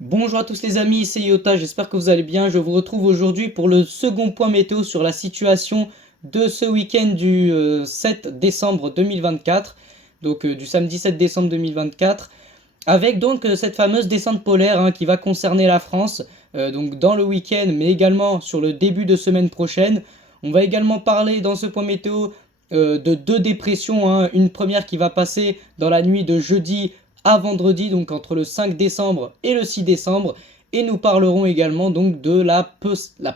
Bonjour à tous les amis, c'est Yota, j'espère que vous allez bien. Je vous retrouve aujourd'hui pour le second point météo sur la situation de ce week-end du 7 décembre 2024, donc du samedi 7 décembre 2024, avec donc cette fameuse descente polaire qui va concerner la France, donc dans le week-end, mais également sur le début de semaine prochaine. On va également parler dans ce point météo de deux dépressions, une première qui va passer dans la nuit de jeudi à vendredi, donc entre le 5 décembre et le 6 décembre. Et nous parlerons également donc de la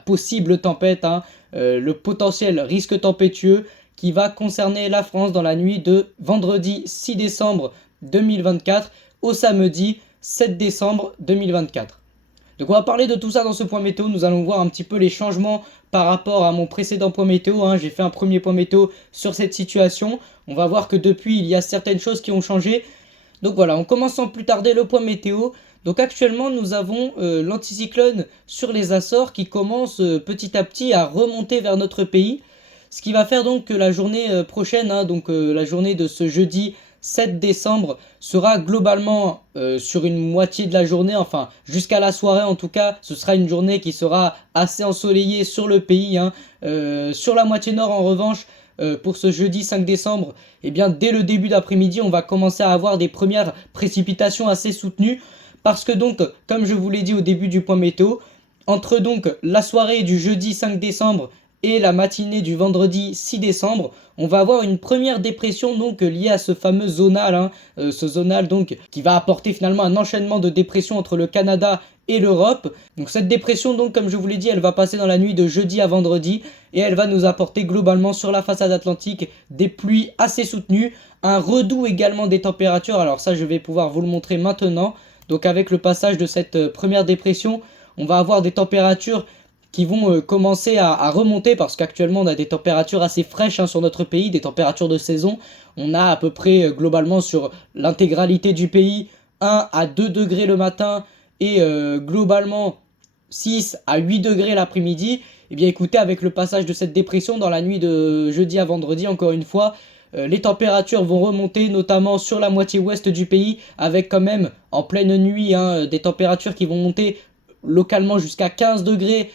possible tempête, le potentiel risque tempétueux qui va concerner la France dans la nuit de vendredi 6 décembre 2024 au samedi 7 décembre 2024. Donc on va parler de tout ça dans ce point météo. Nous allons voir un petit peu les changements par rapport à mon précédent point météo. J'ai fait un premier point météo sur cette situation. On va voir que depuis, il y a certaines choses qui ont changé. Donc voilà, on commence sans plus tarder le point météo. Donc actuellement, nous avons l'anticyclone sur les Açores qui commence petit à petit à remonter vers notre pays. Ce qui va faire donc que la journée prochaine, la journée de ce jeudi 7 décembre, sera globalement sur une moitié de la journée, enfin jusqu'à la soirée en tout cas, ce sera une journée qui sera assez ensoleillée sur le pays. Sur la moitié nord en revanche, pour ce jeudi 5 décembre, eh bien, dès le début d'après-midi, on va commencer à avoir des premières précipitations assez soutenues. Parce que donc, comme je vous l'ai dit au début du point météo, entre donc la soirée du jeudi 5 décembre et la matinée du vendredi 6 décembre, on va avoir une première dépression donc liée à ce fameux zonal, ce zonal donc qui va apporter finalement un enchaînement de dépressions entre le Canada et l'Europe. Donc cette dépression, donc comme je vous l'ai dit, elle va passer dans la nuit de jeudi à vendredi et elle va nous apporter globalement sur la façade atlantique des pluies assez soutenues, un redout également des températures. Alors ça, je vais pouvoir vous le montrer maintenant. Donc avec le passage de cette première dépression, on va avoir des températures qui vont commencer à remonter parce qu'actuellement on a des températures assez fraîches sur notre pays, des températures de saison. On a à peu près globalement sur l'intégralité du pays 1 à 2 degrés le matin et globalement 6 à 8 degrés l'après-midi. Et bien écoutez, avec le passage de cette dépression dans la nuit de jeudi à vendredi, encore une fois, les températures vont remonter, notamment sur la moitié ouest du pays, avec quand même en pleine nuit des températures qui vont monter localement jusqu'à 15 degrés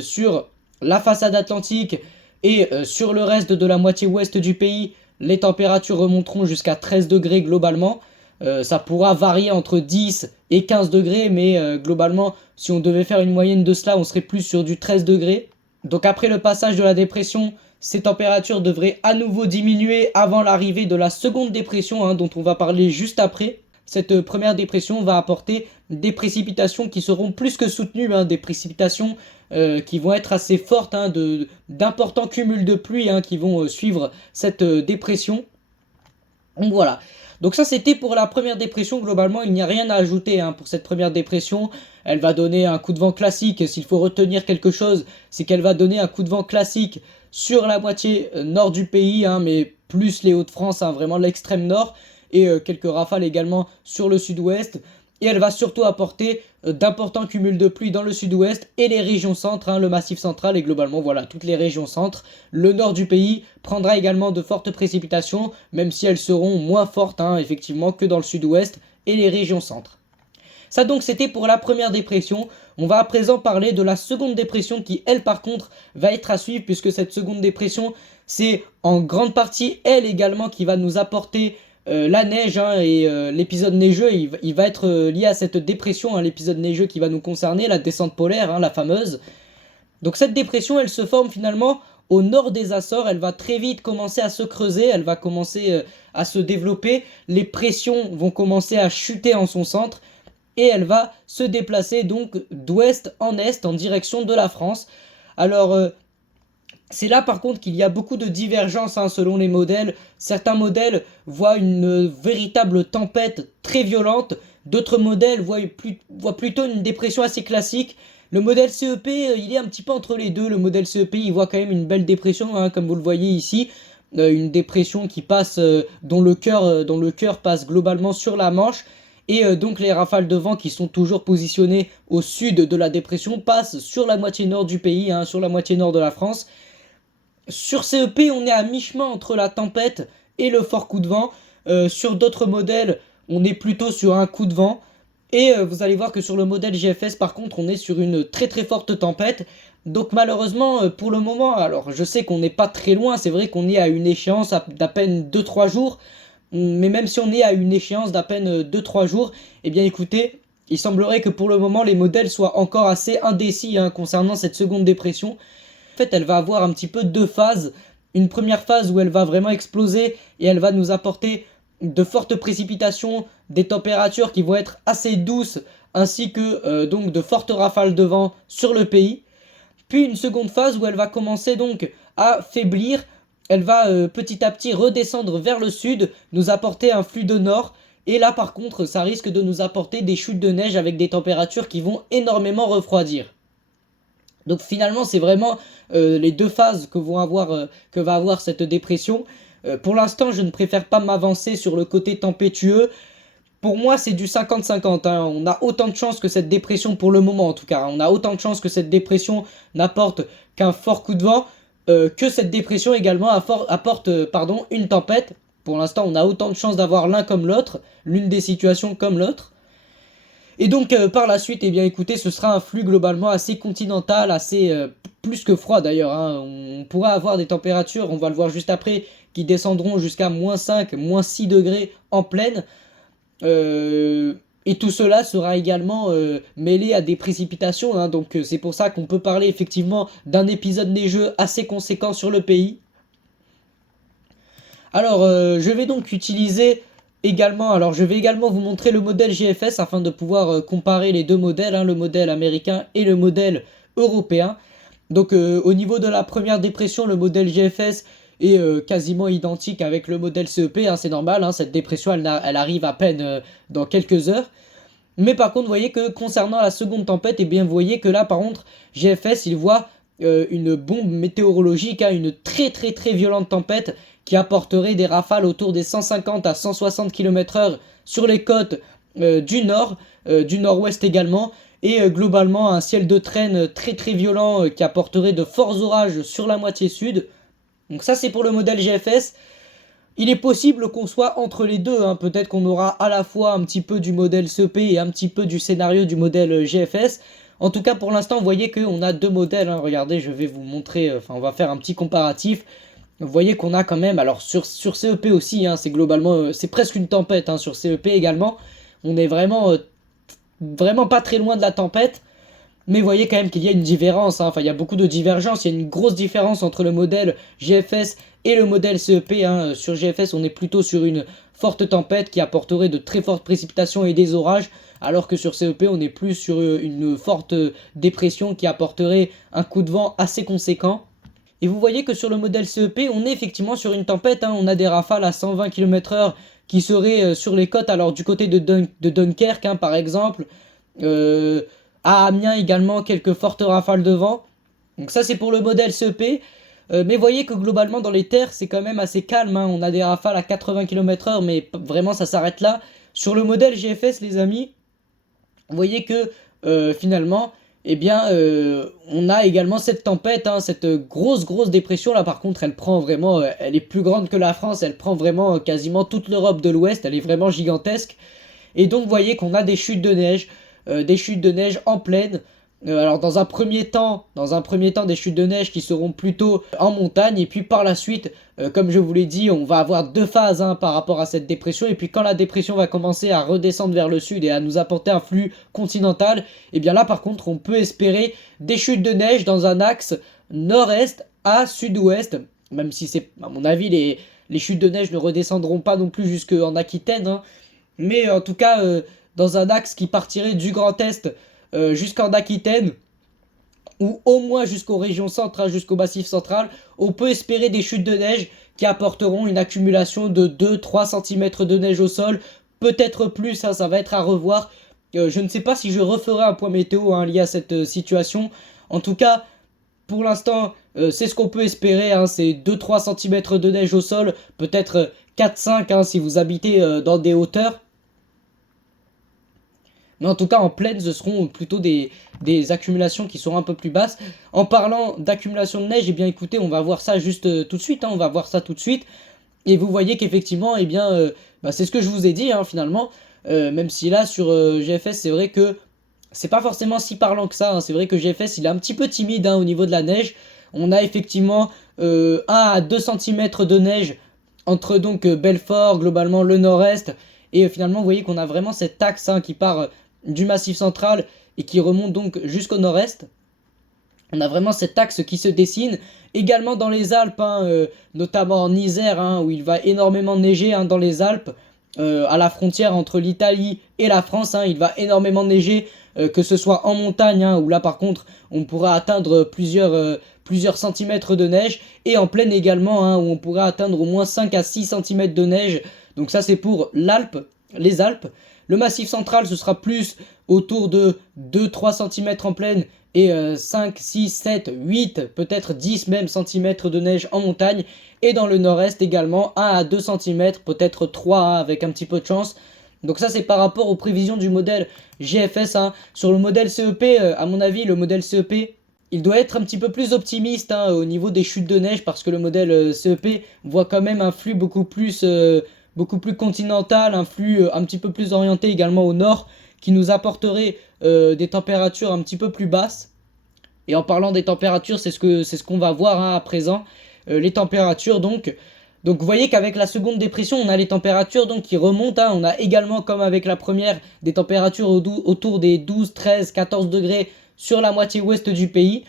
sur la façade atlantique et sur le reste de la moitié ouest du pays. Les températures remonteront jusqu'à 13 degrés globalement. Ça pourra varier entre 10 et 15 degrés, mais globalement, si on devait faire une moyenne de cela, on serait plus sur du 13 degrés. Donc après le passage de la dépression, ces températures devraient à nouveau diminuer avant l'arrivée de la seconde dépression, dont on va parler juste après. Cette première dépression va apporter des précipitations qui seront plus que soutenues, des précipitations qui vont être assez fortes, d'importants cumuls de pluie qui vont suivre cette dépression. Donc voilà. Donc ça c'était pour la première dépression. Globalement il n'y a rien à ajouter pour cette première dépression. Elle va donner un coup de vent classique. S'il faut retenir quelque chose, c'est qu'elle va donner un coup de vent classique sur la moitié nord du pays, mais plus les Hauts-de-France, vraiment l'extrême nord, et quelques rafales également sur le sud-ouest. Et elle va surtout apporter d'importants cumuls de pluie dans le sud-ouest et les régions centres, le massif central et globalement voilà toutes les régions centres. Le nord du pays prendra également de fortes précipitations, même si elles seront moins fortes effectivement que dans le sud-ouest et les régions centres. Ça donc c'était pour la première dépression. On va à présent parler de la seconde dépression qui elle par contre va être à suivre, puisque cette seconde dépression c'est en grande partie elle également qui va nous apporter la neige et l'épisode neigeux. Il va être lié à cette dépression, l'épisode neigeux qui va nous concerner, la descente polaire, la fameuse. Donc cette dépression elle se forme finalement au nord des Açores. Elle va très vite commencer à se creuser, elle va commencer à se développer, les pressions vont commencer à chuter en son centre et elle va se déplacer donc d'ouest en est en direction de la France. Alors c'est là par contre qu'il y a beaucoup de divergences selon les modèles. Certains modèles voient une véritable tempête très violente, d'autres modèles voient plutôt une dépression assez classique. Le modèle CEP, il est un petit peu entre les deux. Le modèle CEP, il voit quand même une belle dépression, comme vous le voyez ici. Une dépression qui passe, dont le cœur passe globalement sur la Manche. Et donc les rafales de vent qui sont toujours positionnées au sud de la dépression passent sur la moitié nord du pays, sur la moitié nord de la France. Sur CEP, on est à mi-chemin entre la tempête et le fort coup de vent. Sur d'autres modèles, on est plutôt sur un coup de vent. Et vous allez voir que sur le modèle GFS, par contre, on est sur une très très forte tempête. Donc malheureusement, pour le moment, alors je sais qu'on n'est pas très loin, c'est vrai qu'on est à une échéance d'à peine 2-3 jours. Mais même si on est à une échéance d'à peine 2-3 jours, eh bien écoutez, il semblerait que pour le moment, les modèles soient encore assez indécis concernant cette seconde dépression. En fait, elle va avoir un petit peu deux phases. Une première phase où elle va vraiment exploser et elle va nous apporter de fortes précipitations, des températures qui vont être assez douces, ainsi que donc de fortes rafales de vent sur le pays. Puis une seconde phase où elle va commencer donc à faiblir. Elle va petit à petit redescendre vers le sud, nous apporter un flux de nord. Et là par contre, ça risque de nous apporter des chutes de neige avec des températures qui vont énormément refroidir. Donc finalement, c'est vraiment les deux phases que va avoir cette dépression. Pour l'instant, je ne préfère pas m'avancer sur le côté tempétueux. Pour moi, c'est du 50-50. On a autant de chances que cette dépression, pour le moment en tout cas, on a autant de chances que cette dépression n'apporte qu'un fort coup de vent, que cette dépression également apporte une tempête. Pour l'instant, on a autant de chances d'avoir l'un comme l'autre, l'une des situations comme l'autre. Et donc par la suite, eh bien écoutez, ce sera un flux globalement assez continental, assez plus que froid d'ailleurs. On pourra avoir des températures, on va le voir juste après, qui descendront jusqu'à -5, -6 degrés en pleine. Et tout cela sera également mêlé à des précipitations. Donc c'est pour ça qu'on peut parler effectivement d'un épisode neigeux assez conséquent sur le pays. Alors je vais donc utiliser également, alors je vais également vous montrer le modèle GFS afin de pouvoir comparer les deux modèles, le modèle américain et le modèle européen. Donc au niveau de la première dépression, le modèle GFS est quasiment identique avec le modèle CEP, c'est normal, cette dépression elle arrive à peine dans quelques heures. Mais par contre, vous voyez que concernant la seconde tempête, eh bien vous voyez que là par contre, GFS il voit une bombe météorologique, une très très très violente tempête qui apporterait des rafales autour des 150 à 160 km/h sur les côtes du nord, du nord-ouest également, et globalement un ciel de traîne très très violent qui apporterait de forts orages sur la moitié sud. Donc ça c'est pour le modèle GFS. Il est possible qu'on soit entre les deux, peut-être qu'on aura à la fois un petit peu du modèle CEP et un petit peu du scénario du modèle GFS. En tout cas pour l'instant vous voyez qu'on a deux modèles, regardez je vais vous montrer, on va faire un petit comparatif. Vous voyez qu'on a quand même, alors sur CEP aussi, c'est globalement, c'est presque une tempête sur CEP également. On est vraiment, vraiment pas très loin de la tempête. Mais vous voyez quand même qu'il y a une différence, il y a beaucoup de divergences, il y a une grosse différence entre le modèle GFS et le modèle CEP. Sur GFS, on est plutôt sur une forte tempête qui apporterait de très fortes précipitations et des orages, alors que sur CEP, on est plus sur une forte dépression qui apporterait un coup de vent assez conséquent. Et vous voyez que sur le modèle CEP, on est effectivement sur une tempête, on a des rafales à 120 km/h qui seraient sur les côtes, alors du côté de Dunkerque par exemple, à Amiens également, quelques fortes rafales de vent. Donc ça c'est pour le modèle CEP. Mais vous voyez que globalement dans les terres c'est quand même assez calme. On a des rafales à 80 km/h mais vraiment ça s'arrête là. Sur le modèle GFS les amis, vous voyez que finalement, on a également cette tempête, cette grosse dépression là. Par contre elle prend vraiment, elle est plus grande que la France, elle prend vraiment quasiment toute l'Europe de l'Ouest, elle est vraiment gigantesque. Et donc vous voyez qu'on a des chutes de neige en pleine. Alors dans un premier temps des chutes de neige qui seront plutôt en montagne, et puis par la suite, comme je vous l'ai dit, on va avoir deux phases par rapport à cette dépression. Et puis quand la dépression va commencer à redescendre vers le sud et à nous apporter un flux continental, et bien là par contre on peut espérer des chutes de neige dans un axe nord-est à sud-ouest, même si c'est à mon avis les chutes de neige ne redescendront pas non plus jusqu'en Aquitaine, mais en tout cas dans un axe qui partirait du Grand Est jusqu'en Aquitaine, ou au moins jusqu'aux régions centrales, jusqu'au massif central, on peut espérer des chutes de neige qui apporteront une accumulation de 2-3 cm de neige au sol, peut-être plus, ça va être à revoir. Je ne sais pas si je referai un point météo lié à cette situation. En tout cas, pour l'instant, c'est ce qu'on peut espérer, c'est 2-3 cm de neige au sol, peut-être 4-5 si vous habitez dans des hauteurs. Mais en tout cas, en plaine, ce seront plutôt des accumulations qui seront un peu plus basses. En parlant d'accumulation de neige, eh bien écoutez, on va voir ça juste tout de suite. On va voir ça tout de suite. Et vous voyez qu'effectivement, eh bien, c'est ce que je vous ai dit finalement. Même si là, sur GFS, c'est vrai que c'est pas forcément si parlant que ça. C'est vrai que GFS, il est un petit peu timide au niveau de la neige. On a effectivement 1 à 2 cm de neige entre donc Belfort, globalement le nord-est. Et finalement, vous voyez qu'on a vraiment cet axe qui part du Massif central et qui remonte donc jusqu'au nord-est. On a vraiment cet axe qui se dessine. Également dans les Alpes, notamment en Isère, où il va énormément neiger dans les Alpes. À la frontière entre l'Italie et la France, il va énormément neiger, que ce soit en montagne, où là par contre on pourra atteindre plusieurs centimètres de neige, et en plaine également, où on pourra atteindre au moins 5 à 6 centimètres de neige. Donc ça c'est pour les Alpes. Le Massif central, ce sera plus autour de 2-3 cm en plaine et 5, 6, 7, 8, peut-être 10 même centimètres de neige en montagne. Et dans le nord-est également, 1 à 2 cm, peut-être 3 avec un petit peu de chance. Donc ça c'est par rapport aux prévisions du modèle GFS. Sur le modèle CEP, à mon avis, le modèle CEP, il doit être un petit peu plus optimiste au niveau des chutes de neige, parce que le modèle CEP voit quand même un flux beaucoup plus continental, un flux un petit peu plus orienté également au nord, qui nous apporterait des températures un petit peu plus basses. Et en parlant des températures, c'est ce qu'on va voir à présent. Les températures donc vous voyez qu'avec la seconde dépression, on a les températures donc qui remontent. On a également, comme avec la première, des températures autour des 12, 13, 14 degrés sur la moitié ouest du pays.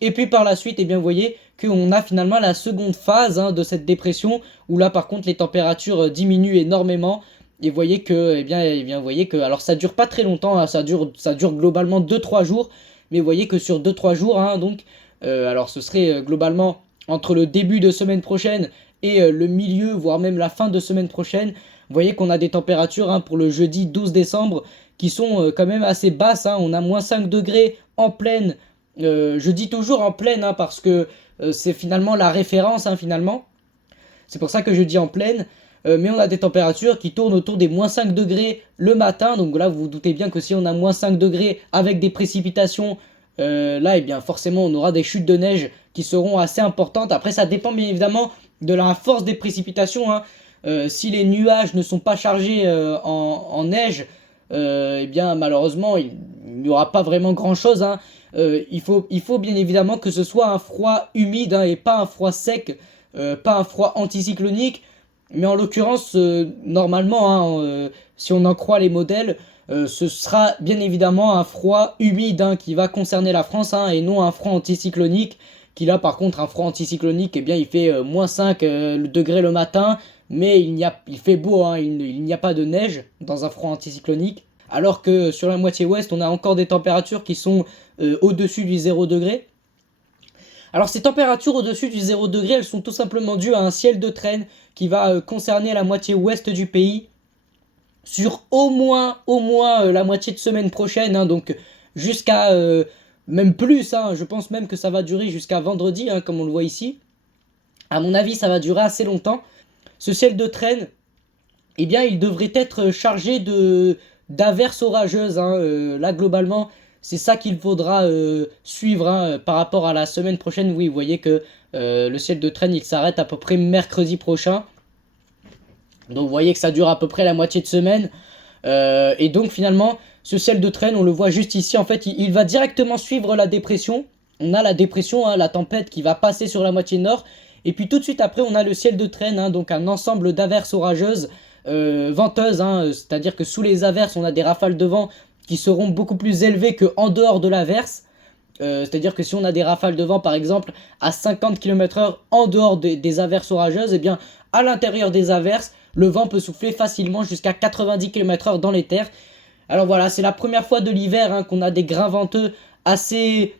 Et puis par la suite, vous voyez qu'on a finalement la seconde phase de cette dépression, où là par contre les températures diminuent énormément. Et vous voyez que, alors ça dure pas très longtemps, ça dure globalement 2-3 jours. Mais vous voyez que sur 2-3 jours, alors ce serait globalement entre le début de semaine prochaine et le milieu, voire même la fin de semaine prochaine, vous voyez qu'on a des températures pour le jeudi 12 décembre qui sont quand même assez basses. On a moins 5 degrés en plaine. Je dis toujours en plaine parce que c'est finalement la référence finalement. C'est pour ça que je dis en plaine. Mais on a des températures qui tournent autour des moins 5 degrés le matin. Donc là, vous vous doutez bien que si on a moins 5 degrés avec des précipitations, là, forcément, on aura des chutes de neige qui seront assez importantes. Après, ça dépend bien évidemment de la force des précipitations. Si les nuages ne sont pas chargés en neige, malheureusement, il n'y aura pas vraiment grand-chose. Il faut bien évidemment que ce soit un froid humide et pas un froid sec, pas un froid anticyclonique. Mais en l'occurrence, normalement, si on en croit les modèles, ce sera bien évidemment un froid humide qui va concerner la France, et non un froid anticyclonique, qui là par contre, un froid anticyclonique, il fait moins 5 degrés le matin, mais il fait beau, il n'y a pas de neige dans un froid anticyclonique. Alors que sur la moitié ouest, on a encore des températures qui sont au-dessus du 0 degré. Alors ces températures au-dessus du 0 degré, elles sont tout simplement dues à un ciel de traîne qui va concerner la moitié ouest du pays sur au moins la moitié de semaine prochaine, donc jusqu'à même plus, je pense même que ça va durer jusqu'à vendredi, comme on le voit ici. À mon avis, ça va durer assez longtemps. Ce ciel de traîne, il devrait être chargé d'averses orageuses. Là, globalement, c'est ça qu'il faudra suivre par rapport à la semaine prochaine. Oui, vous voyez que le ciel de traîne, il s'arrête à peu près mercredi prochain. Donc vous voyez que ça dure à peu près la moitié de semaine. Et donc finalement, ce ciel de traîne, on le voit juste ici. En fait, il va directement suivre la dépression. On a la dépression, la tempête qui va passer sur la moitié nord. Et puis tout de suite après, on a le ciel de traîne, donc un ensemble d'averses orageuses, venteuses. C'est-à-dire que sous les averses, on a des rafales de vent qui seront beaucoup plus élevées qu'en dehors de l'averse. C'est-à-dire que si on a des rafales de vent, par exemple, à 50 km/h en dehors des averses orageuses, à l'intérieur des averses, le vent peut souffler facilement jusqu'à 90 km/h dans les terres. Alors voilà, c'est la première fois de l'hiver qu'on a des grains venteux assez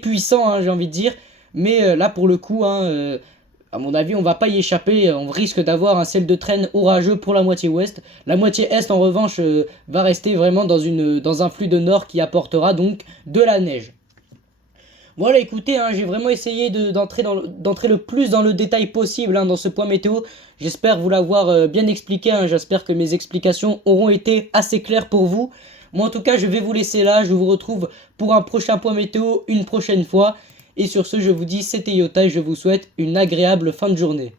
puissants, j'ai envie de dire. Mais là, pour le coup, à mon avis, on va pas y échapper. On risque d'avoir un ciel de traîne orageux pour la moitié ouest. La moitié est, en revanche, va rester vraiment dans un flux de nord qui apportera donc de la neige. Voilà, écoutez, j'ai vraiment essayé d'entrer le plus dans le détail possible dans ce point météo. J'espère vous l'avoir bien expliqué. J'espère que mes explications auront été assez claires pour vous. Moi en tout cas, je vais vous laisser là. Je vous retrouve pour un prochain point météo une prochaine fois. Et sur ce, je vous dis, c'était Iota et je vous souhaite une agréable fin de journée.